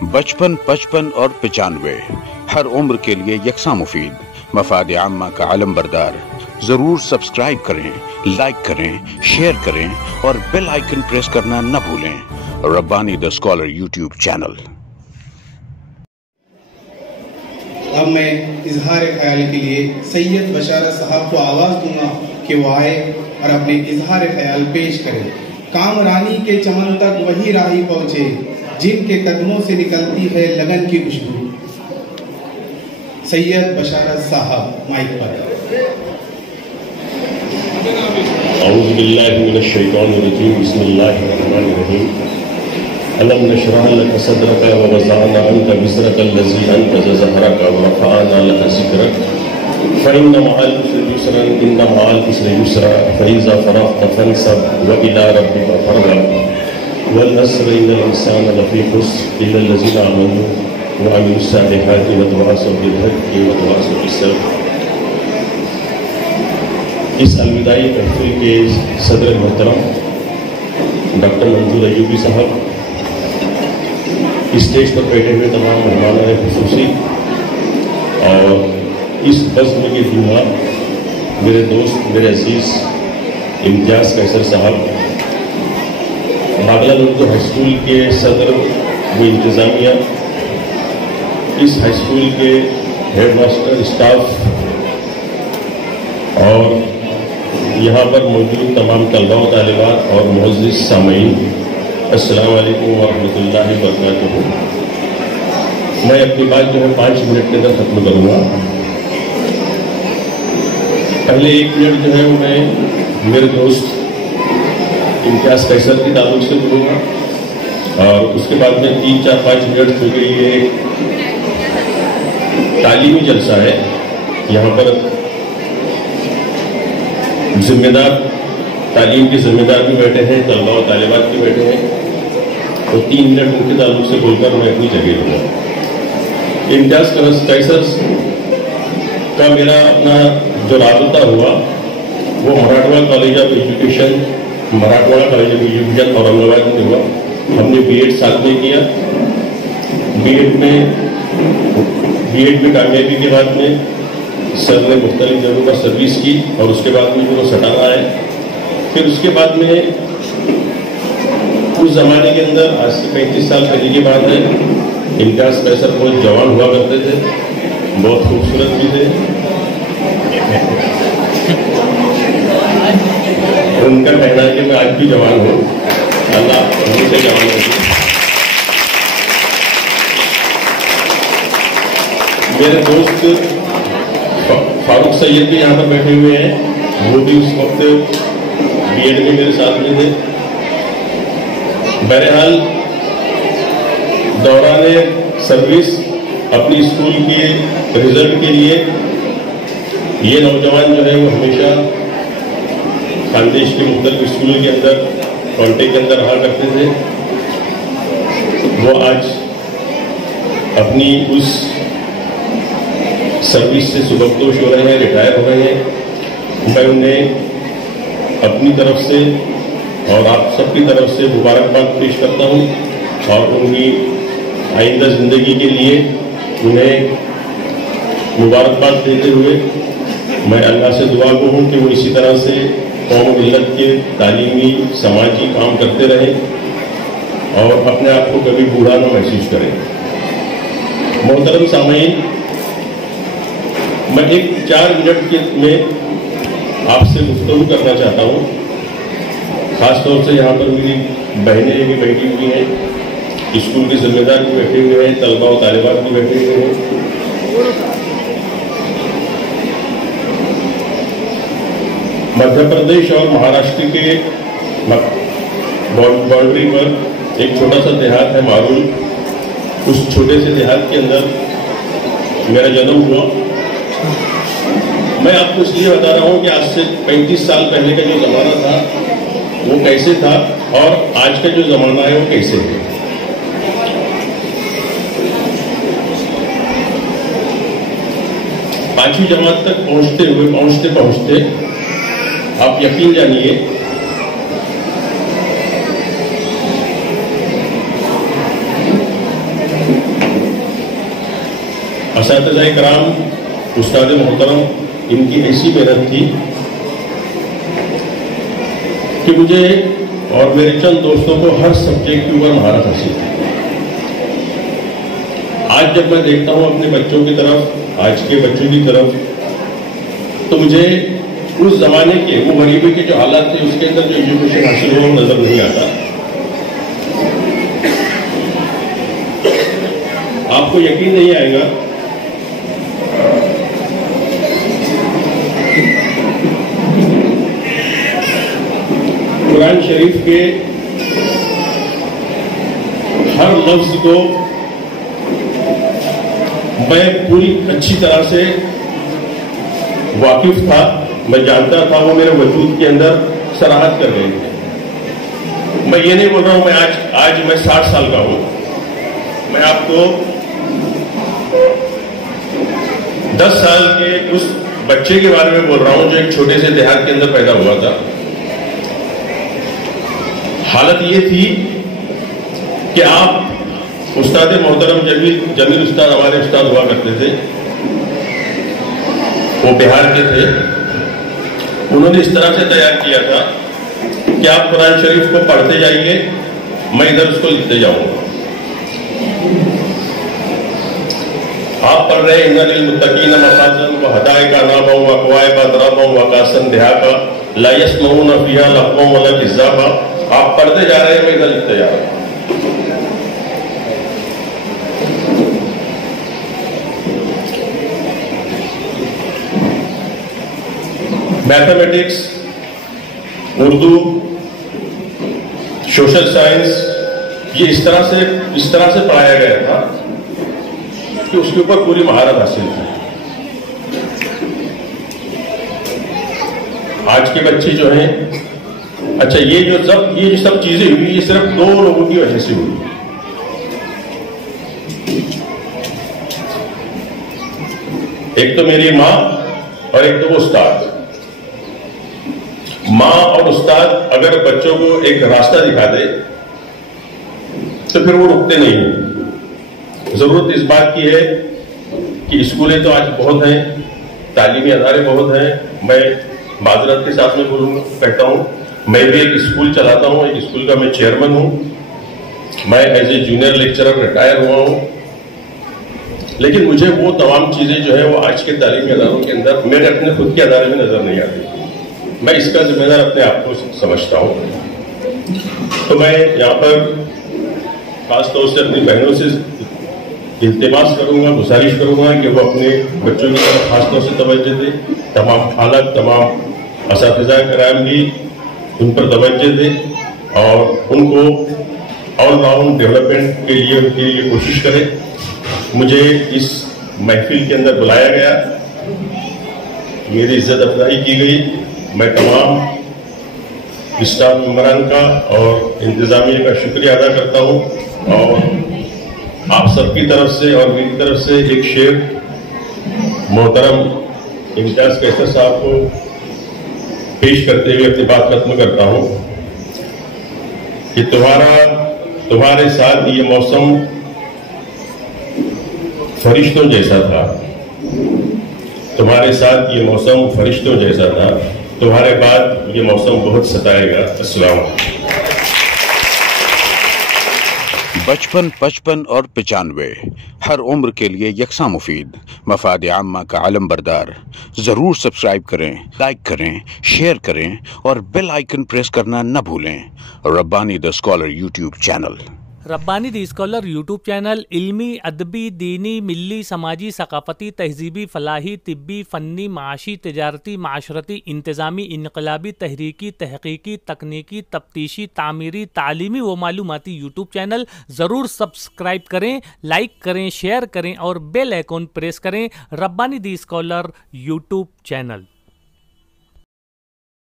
55, 55 اور 95 ہر عمر کے لیے یکساں مفید، مفاد عامہ کا علم بردار۔ ضرور سبسکرائب کریں، لائک کریں، شیئر کریں اور بیل آئیکن پریس کرنا نہ بھولیں۔ Rabbani the scholar YouTube channel. اب میں اظہار خیال کے لیے سید بشارت صاحب کو آواز دوں گا کہ وہ آئے اور اپنے اظہار خیال پیش کریں۔ کامرانی کے چمن تک وہی راہی پہنچے جن کے قدموں سے نکلتی ہے لگن کی خوشبو۔ سید بشارت صاحب مائک پر۔ اعوذ باللہ من الشیطان الرجیم، بسم اللہ الرحمن الرحیم۔ ألم نشرح لك صدرك ووضعنا عنك وزرك الذي أنقض ظهرك ورفعنا لك ذكرك فإن مع العسر يسرا إن مع العسر يسرا فإذا فرغت فانصب وإلى ربك فارغب والعصر إن الإنسان لفي خسر إلا الذين آمنوا وعملوا الصالحات وتواصوا بالحق وتواصوا بالصبر۔ اس الوداعی محفل کے صدر محترم ڈاکٹر منظور ایوبی صاحب، اسٹیج پر بیٹھے ہوئے تمام مہمان خصوصی اور اس بزم کے دعا میرے دوست، میرے عزیز امتیاز قیصر صاحب، باغلان اردو ہائی اسکول کے صدر و انتظامیہ، اس ہائی اسکول کے ہیڈ ماسٹر، اسٹاف اور یہاں پر موجود تمام طلباء و طالبات اور معزز سامعین، السلام علیکم ورحمۃ اللہ وبرکاتہ۔ میں اپنی بات جو ہے 5 منٹ کے اندر ختم کروں گا۔ پہلے 1 منٹ جو ہے وہ میں میرے دوست امتیاز قیصر کی تعلق سے کروں گا اور اس کے بعد میں 3، 4، 5 منٹ جو کہ یہ تعلیمی جلسہ ہے، یہاں پر ذمہ دار، تعلیم کے ذمہ دار بھی بیٹھے ہیں، طلباء و طالبات بھی بیٹھے ہیں، تو 3 منٹ ان کے تعلق سے بول کر میں اپنی جگہ دوں گا۔ امتیاز قیصر کا میرا اپنا جو رابطہ ہوا وہ Marathwada college of education, Marathwada college of education Aurang آباد میں ہوا۔ ہم نے بی ایڈ ساتھ میں کیا۔ بی ایڈ میں کامیابی کے بعد میں سر نے مختلف جگہوں پر سروس کی اور اس کے بعد میں وہ سٹانا آئے۔ پھر اس کے بعد میں اس زمانے کے اندر، آج سے 35 سال پہلے کی بات ہے، امتیاز قیصر بہت جوان ہوا کرتے تھے، بہت خوبصورت بھی تھے۔ ان کا کہنا ہے کہ میں آج بھی جوان ہوں، اللہ مجھ سے جوان ہوں۔ میرے دوست فاروق سید بھی یہاں پر بیٹھے ہوئے ہیں، وہ بھی اس وقت بی ایڈ میں میرے ساتھ میں تھے۔ بہرحال دوران سروس اپنی اسکول کے رزلٹ کے لیے یہ نوجوان جو ہے وہ ہمیشہ خاندیش کے مختلف اسکول کے اندر کانٹیکٹ کے اندر رہا کرتے تھے۔ وہ آج اپنی اس سروس سے سبکدوش ہو رہے ہیں، ریٹائر ہو رہے ہیں۔ میں انہیں اپنی طرف سے اور آپ سب کی طرف سے مبارکباد پیش کرتا ہوں اور ان کی آئندہ زندگی کے لیے انہیں مبارکباد دیتے ہوئے میں اللہ سے دعا کو ہوں کہ وہ اسی طرح سے قوم و ملت کے تعلیمی، سماجی کام کرتے رہیں اور اپنے آپ کو کبھی بوڑھا نہ محسوس کریں۔ محترم سامعین، میں 4 منٹ میں آپ سے گفتگو کرنا چاہتا ہوں۔ خاص طور سے یہاں پر میری بہنیں بھی بیٹھی ہوئی ہیں، اسکول کے ذمہ دار بھی بیٹھے ہوئے ہیں، طلباء و طالبات بھی بیٹھے ہوئے ہیں۔ مدھیہ پردیش اور مہاراشٹر کے باؤنڈری پر ایک چھوٹا سا دیہات ہے مارول۔ اس چھوٹے سے دیہات کے اندر میرا جنم ہوا۔ میں آپ کو اس لیے بتا رہا ہوں کہ آج سے 35 سال پہلے کا جو زمانہ تھا وہ کیسے تھا اور آج کا جو زمانہ ہے وہ کیسے ہے۔ 5ویں جماعت تک پہنچتے آپ یقین جانیے اساتذہ کرام، استاد محترم، ان کی ایسی محنت تھی کہ مجھے اور میرے چند دوستوں کو ہر سبجیکٹ کے اوپر مہارت حاصل تھی۔ آج جب میں دیکھتا ہوں اپنے بچوں کی طرف، آج کے بچوں کی طرف، تو مجھے اس زمانے کے وہ غریبی کے جو حالات تھے اس کے اندر جو ایجوکیشن حاصل ہوا وہ نظر نہیں آتا۔ آپ کو یقین نہیں آئے گا، قرآن شریف کے ہر لفظ کو میں پوری اچھی طرح سے واقف تھا، میں جانتا تھا، وہ میرے وجود کے اندر سراہد کر رہے تھے۔ میں یہ نہیں بول رہا ہوں میں آج میں 60 سال کا ہوں، میں آپ کو 10 سال کے اس بچے کے بارے میں بول رہا ہوں جو ایک چھوٹے سے دیہات کے اندر پیدا ہوا تھا۔ حالت یہ تھی کہ آپ استاد محترم جمیل استاد ہمارے استاد ہوا کرتے تھے، وہ بہار کے تھے، انہوں نے اس طرح سے تیار کیا تھا کہ آپ قرآن شریف کو پڑھتے جائیے، میں ادھر اس کو لکھتے جاؤں گا۔ آپ پڑھ رہے ان للمتقین مفازا وحدائق عنابا وکواعب اترابا وکأسا دہاقا لا یسمعون فیہا لغوا ولا کذابا۔ آپ پڑھتے جا رہے ہیں، میں ادھر لکھتے جا رہا ہوں۔ میتھمیٹکس، اردو، سوشل سائنس، یہ اس طرح سے پڑھایا گیا تھا کہ اس کے اوپر پوری مہارت حاصل تھی۔ آج کے بچے جو ہیں، اچھا یہ جو سب چیزیں ہوئی، یہ صرف 2 لوگوں کی وجہ سے ہوئی۔ ایک تو میری ماں اور ایک تو وہ استاد۔ ماں اور استاد اگر بچوں کو ایک راستہ دکھا دے تو پھر وہ رکتے نہیں ہیں۔ ضرورت اس بات کی ہے کہ اسکولیں تو آج بہت ہیں، تعلیمی ادارے بہت ہیں۔ میں معذرت کے ساتھ میں کہتا ہوں، میں بھی ایک اسکول چلاتا ہوں، ایک اسکول کا میں چیئرمین ہوں، میں as a junior lecturer retire ہوا ہوں، لیکن مجھے وہ تمام چیزیں جو ہے وہ آج کے تعلیمی اداروں کے اندر میرے اپنے خود کے ادارے میں نظر نہیں آتی۔ میں اس کا ذمہ دار اپنے آپ کو سمجھتا ہوں۔ تو میں یہاں پر خاص طور سے اپنی بہنوں سے التماس کروں گا، گزارش کروں گا کہ وہ اپنے بچوں کی طرف خاص طور سے توجہ دیں، تمام حالت، تمام اساتذہ کرام بھی ان پر توجہ دیں اور ان کو آل راؤنڈ ڈیولپمنٹ کے لیے ان کے لیے کوشش کریں۔ مجھے اس محفل کے اندر بلایا گیا، میری عزت افزائی کی گئی، میں تمام اسٹاف ممبران کا اور انتظامیہ کا شکریہ ادا کرتا ہوں، اور آپ سب کی طرف سے اور میری طرف سے ایک شعر محترم امتیاز قیصر صاحب کو پیش کرتے ہوئے اپنی بات ختم کرتا ہوں کہ تمہارے ساتھ یہ موسم فرشتوں جیسا تھا، تمہارے ساتھ یہ موسم فرشتوں جیسا تھا، تمہارے بعد یہ موسم بہت ستائے گا۔ السلام علیکم۔ 55 55 اور 95 ہر عمر کے لیے یکساں مفید، مفاد عامہ کا علم بردار۔ ضرور سبسکرائب کریں، لائک کریں، شیئر کریں اور بیل آئیکن پریس کرنا نہ بھولیں۔ Rabbani the scholar YouTube channel. Rabbani the scholar YouTube channel علمی، ادبی، دینی، ملی، سماجی، ثقافتی، تہذیبی، فلاحی، طبی، فنی، معاشی، تجارتی، معاشرتی، انتظامی، انقلابی، تحریکی، تحقیقی، تکنیکی، تفتیشی، تعمیری، تعلیمی و معلوماتی یوٹیوب چینل۔ ضرور سبسکرائب کریں، لائک کریں، شیئر کریں اور بیل آئیکن پریس کریں۔ ربانی دی اسکالر یوٹیوب چینل۔